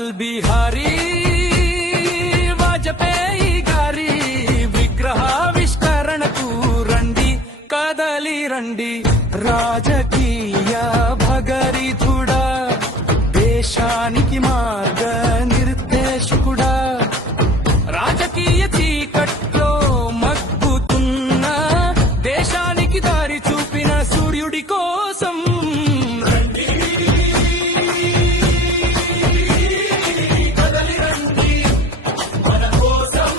అటల్ బిహారీ వాజపేయి గారి విగ్రహావిష్కరణకు రండి, కదలి రండి. రాజకీయ భగరిధుడా, దేశానికి మార్గ నిర్దేశకుడా, రాజకీయ చీకట్లో మగ్గుతున్న దేశానికి దారి చూపిన సూర్యుడి కోసం రండి, కదలి రండి. మన కోసం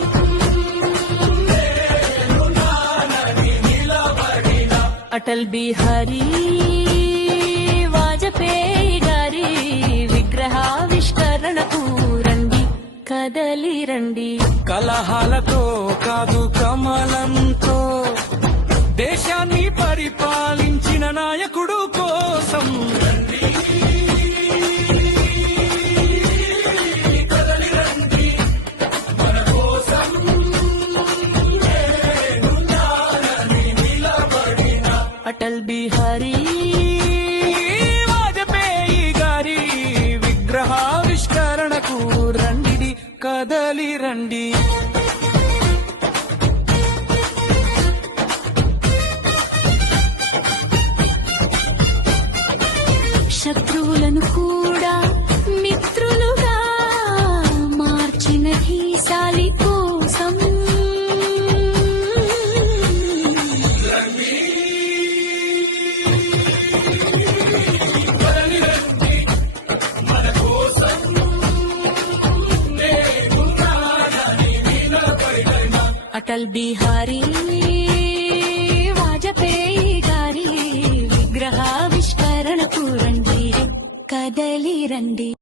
నేను నానని నిలబడిన అటల్ బిహారీ వాజపేయి గారి విగ్రహావిష్కరణకు రండి, కదలి రండి. కలహాలతో కాదు కమలంతో దేశాన్ని పరిపాలించిన నాయకుడు కోసం రండి, కదలి రండి. మన కోసం నేను నానని నిలబడిన అటల్ బిహారీ వాజపేయి గారి విగ్రహావిష్కరణకు రండి, కదలి రండి. శత్రువులను కూడా మిత్రులుగా మార్చిన ధీశాలి కోసం కదలి రండి. మన కోసం నేను నానని నిలబడిన అటల్ బిహారీ వాజపేయి గారి విగ్రహావిష్కరణకు రండి, కదలి రండి.